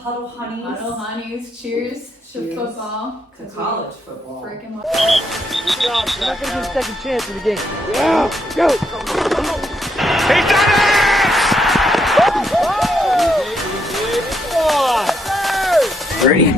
Huddle Hunnies. Huddle Hunnies, cheers to football. To college football. Freaking Good job, Zach. Not gonna get a second chance in the game. Yeah, go! He done it! Ready.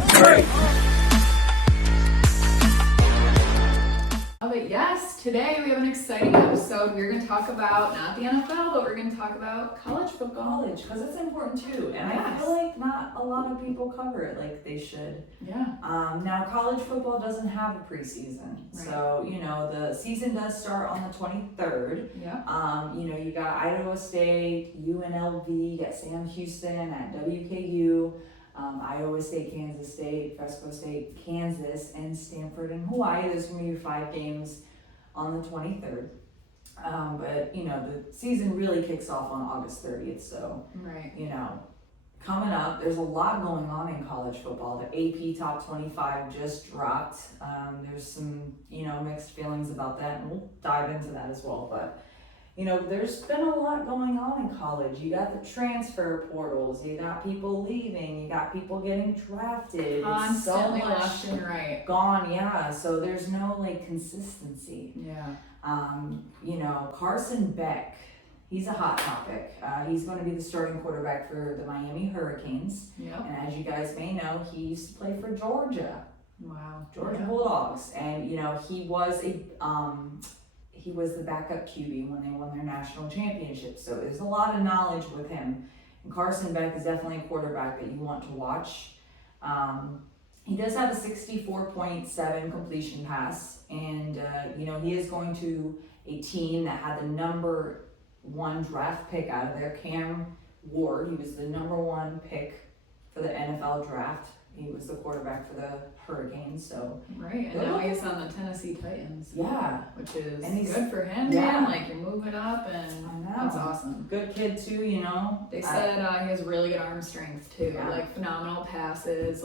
But yes, today we have an exciting episode. We're going to talk about, not the NFL, but we're going to talk about college football. College, because it's important too. And Yes. I feel like not a lot of people cover it like they should. Yeah. Now, college football doesn't have a preseason. Right. So, the season does start on the 23rd. Yeah. You got Idaho State, UNLV, you got Sam Houston at WKU, Iowa State, Kansas State, Fresco State, Kansas, and Stanford and Hawaii. There's going to be 5 games on the 23rd. But the season really kicks off on August 30th. So, Right. coming up, there's a lot going on in college football. The AP Top 25 just dropped. There's some, mixed feelings about that, and we'll dive into that as well. But, there's been a lot going on in college. You got the transfer portals, you got people leaving, you got people getting drafted. Constantly it's so much left and right. gone, yeah. So there's no consistency. Yeah. Carson Beck, he's a hot topic. He's going to be the starting quarterback for the Miami Hurricanes. Yep. And as you guys may know, he used to play for Georgia. Wow. Georgia Yeah. Bulldogs. And, he was the backup QB when they won their national championship. So there's a lot of knowledge with him. And Carson Beck is definitely a quarterback that you want to watch. He does have a 64.7 completion pass. And, he is going to a team that had the number 1 draft pick out of there, Cam Ward. He was the number 1 pick for the NFL draft. He was the quarterback for the Hurricanes, so. Right, and now he's on the Tennessee Titans. Yeah. Which is And he's good for him, yeah. man. You're moving up, and I know. that's awesome. Good kid too, They said he has really good arm strength too, Yeah. Phenomenal passes,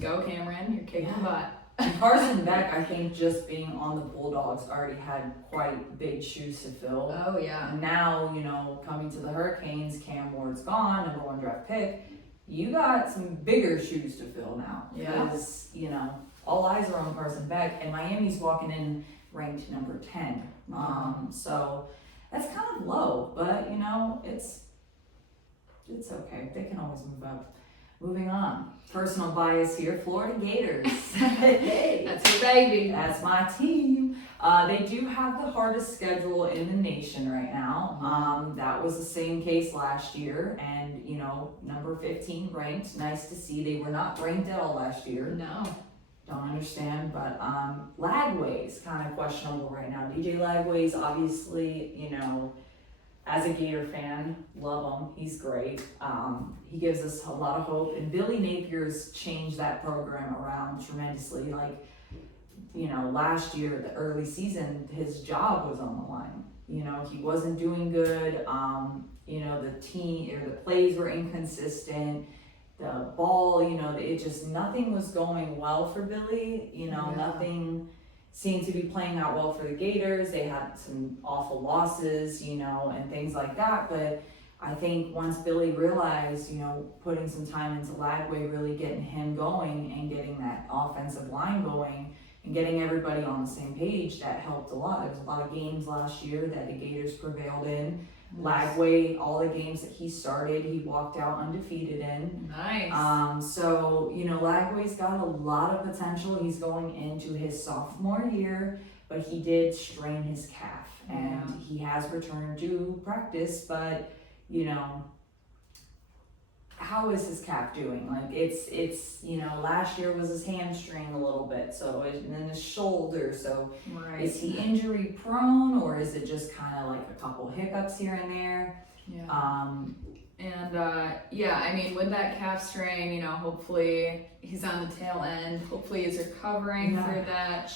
go Cameron, you're kicking butt. And Carson Beck, I think just being on the Bulldogs already had quite big shoes to fill. Oh yeah. And now, coming to the Hurricanes, Cam Ward's gone, number 1 draft pick. You got some bigger shoes to fill now. Yeah. Because, all eyes are on Carson Beck, and Miami's walking in ranked number 10. So that's kind of low, but it's okay. They can always move up. Moving on. Personal bias here, Florida Gators. Hey, That's your baby. that's my team. They do have the hardest schedule in the nation right now. That was the same case last year, and number 15 ranked. Nice to see. They were not ranked at all last year. No. Don't understand, but Lagway's kind of questionable right now. DJ Lagway's obviously, as a Gator fan, love him. He's great. He gives us a lot of hope, and Billy Napier's changed that program around tremendously. Last year, the early season, his job was on the line. He wasn't doing good. The team or the plays were inconsistent. The ball, nothing was going well for Billy. Nothing seemed to be playing out well for the Gators. They had some awful losses, and things like that. But I think once Billy realized, putting some time into Lagway, really getting him going and getting that offensive line going and getting everybody on the same page, that helped a lot. There was a lot of games last year that the Gators prevailed in. Lagway, all the games that he started, he walked out undefeated in. Nice. Lagway's got a lot of potential. He's going into his sophomore year, but he did strain his calf, and he has returned to practice, but how is his calf doing? It's last year was his hamstring a little bit, and then his shoulder, so Right. is he injury prone, or is it just kind of a couple hiccups here and there? Yeah. With that calf strain, hopefully he's on the tail end. Hopefully he's recovering for that.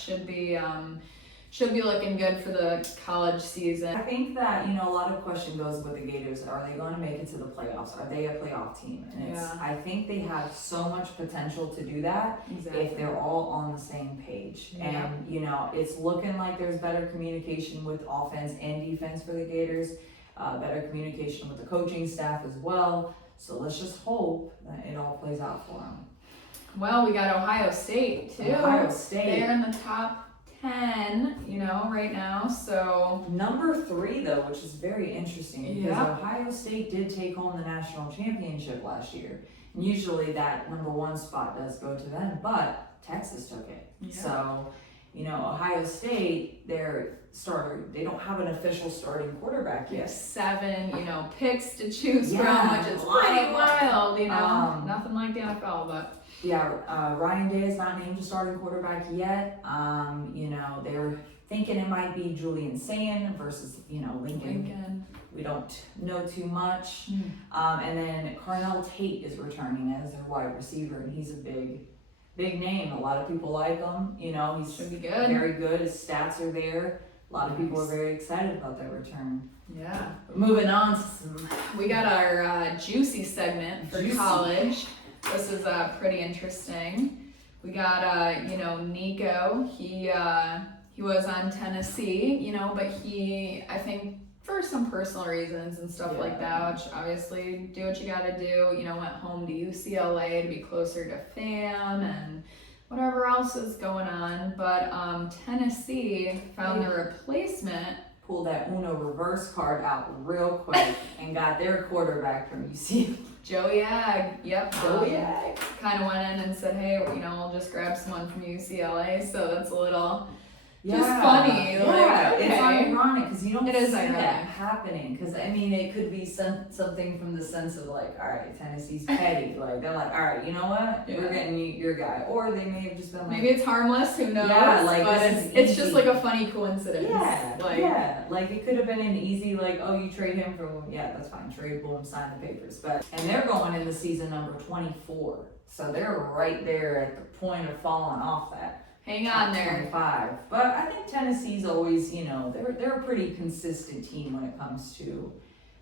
Should be looking good for the college season. I think that, a lot of question goes with the Gators. Are they going to make it to the playoffs? Are they a playoff team? And I think they have so much potential to do that if they're all on the same page. Yeah. And, it's looking like there's better communication with offense and defense for the Gators, better communication with the coaching staff as well. So let's just hope that it all plays out for him. Well, we got Ohio State too. Ohio State. They're in the top 10, right now. So Number 3 though, which is very interesting because Yeah. Ohio State did take home the national championship last year. And usually that number 1 spot does go to them, but Texas took it. Yeah. So, Ohio State, their starter, they don't have an official starting quarterback we have yet. 7, picks to choose Yeah, from, which is a lot. pretty wild, Um, nothing like the NFL, but Yeah, Ryan Day is not named a starting quarterback yet. They're thinking it might be Julian Sayin versus, Lincoln. We don't know too much. And then Carnell Tate is returning as their wide receiver, and he's a big name. A lot of people like him. He's Should be good. very good. His stats are there. A lot of people are very excited about that return. Yeah. Moving on to some We got our juicy segment for Juicy. college. This is pretty interesting. We got Nico. He was on Tennessee, but I think for some personal reasons and stuff like that, which obviously do what you gotta do, went home to UCLA to be closer to fam and whatever else is going on. But Tennessee found the replacement. pull that Uno reverse card out real quick and got their quarterback from UC. Joey Ag, yep. Ag. Kind of went in and said, hey, we'll just grab someone from UCLA. So that's a little just funny. Yeah, Like, it's okay. ironic because you don't It see is that ironic. happening. Because it could be something from the sense of like, all right, Tennessee's petty. Like they're like, all right, you know what, Yeah. we're getting your guy, or they may have just been like, Maybe it's harmless, who knows? Yeah, like, but this is it's just easy. like a funny coincidence. like it could have been an easy like, oh, you trade him for that's fine, trade, boom, sign the papers. But and they're going into season number 24, so they're right there at the point of falling off that. Hang on top there. 25. But I think Tennessee's always, they're a pretty consistent team when it comes to,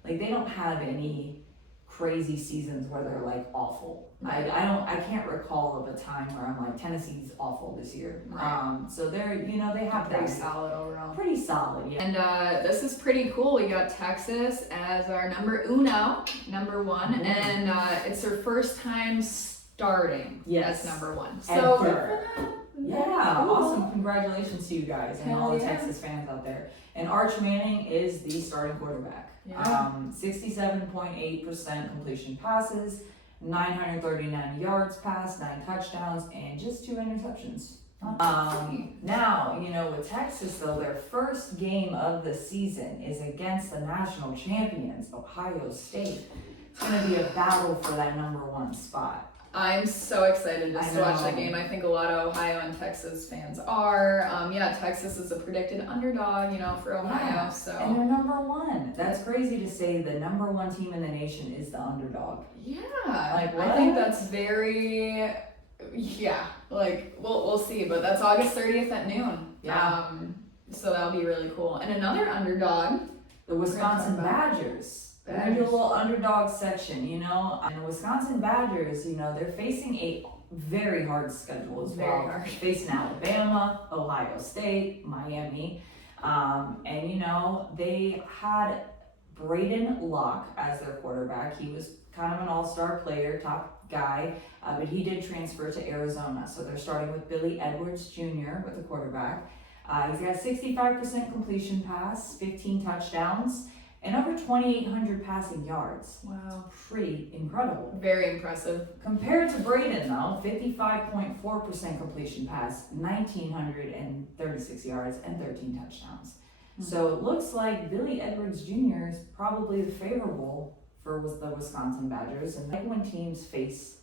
like, they don't have any crazy seasons where they're like awful. Right. I can't recall of a time where I'm like, Tennessee's awful this year. Right. So they're, they have Pretty that. solid overall. Pretty solid, yeah. And this is pretty cool. We got Texas as our number 1, Ooh. and it's their first time starting Yes. as number 1. Ever. So good for them. Yeah, Cool. awesome. Congratulations to you guys and all the Hell yeah. Texas fans out there. And Arch Manning is the starting quarterback. Yeah. 67.8% completion passes, 939 yards passed, 9 touchdowns, and just 2 interceptions. Now, with Texas though, their first game of the season is against the national champions, Ohio State. It's going to be a battle for that number 1 spot. I'm so excited just I to watch know. that game. I think a lot of Ohio and Texas fans are. Texas is a predicted underdog, for Ohio. Yeah, So and they're number 1. That's crazy to say the number 1 team in the nation is the underdog. yeah, Like, I think what? that's very. Yeah, like we'll see, but that's August 30th at noon. Yeah. So that'll be really cool. And another underdog. The Wisconsin We're gonna talk Badgers. They're gonna do a little underdog section, And the Wisconsin Badgers, they're facing a very hard schedule as Very well. hard. Facing Alabama, Ohio State, Miami. They had Braden Locke as their quarterback. He was kind of an all-star player, top guy, but he did transfer to Arizona. So they're starting with Billy Edwards Jr. with the quarterback. He's got 65% completion pass, 15 touchdowns, and over 2,800 passing yards. Wow. Pretty incredible. Very impressive. Compared to Braden, though, 55.4% completion pass, 1,936 yards, and 13 touchdowns. So it looks like Billy Edwards Jr. is probably the favorable for the Wisconsin Badgers. And like when teams face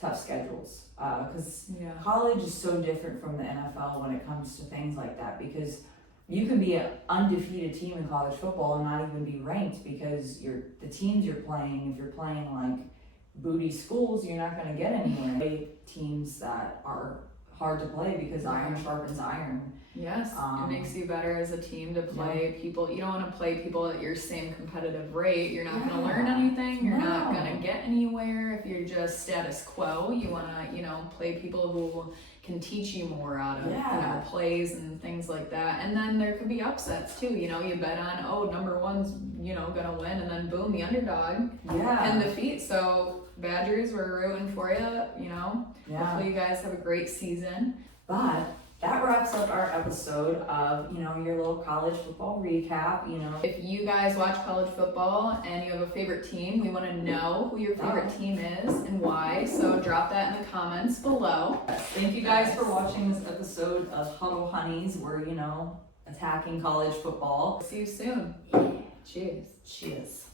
tough schedules, because Yeah. college is so different from the NFL when it comes to things like that, because you can be an undefeated team in college football and not even be ranked because the teams you're playing, if you're playing like booty schools, you're not going to get anywhere. Teams that are hard to play because iron sharpens iron. Yes, it makes you better as a team to play people. You don't want to play people at your same competitive rate. You're not going to learn anything. You're not going to get anywhere if you're just status quo. You want to, play people who can teach you more out of plays and things like that. And then there could be upsets too. You bet on, number one's, going to win, and then boom, the underdog can defeat. So Badgers, we're rooting for you, Hopefully you guys have a great season. But that wraps up our episode of, your little college football recap, If you guys watch college football and you have a favorite team, we want to know who your favorite team is and why. So drop that in the comments below. Thank you guys for watching this episode of Huddle Hunnies. We're, attacking college football. See you soon. Cheers. Cheers.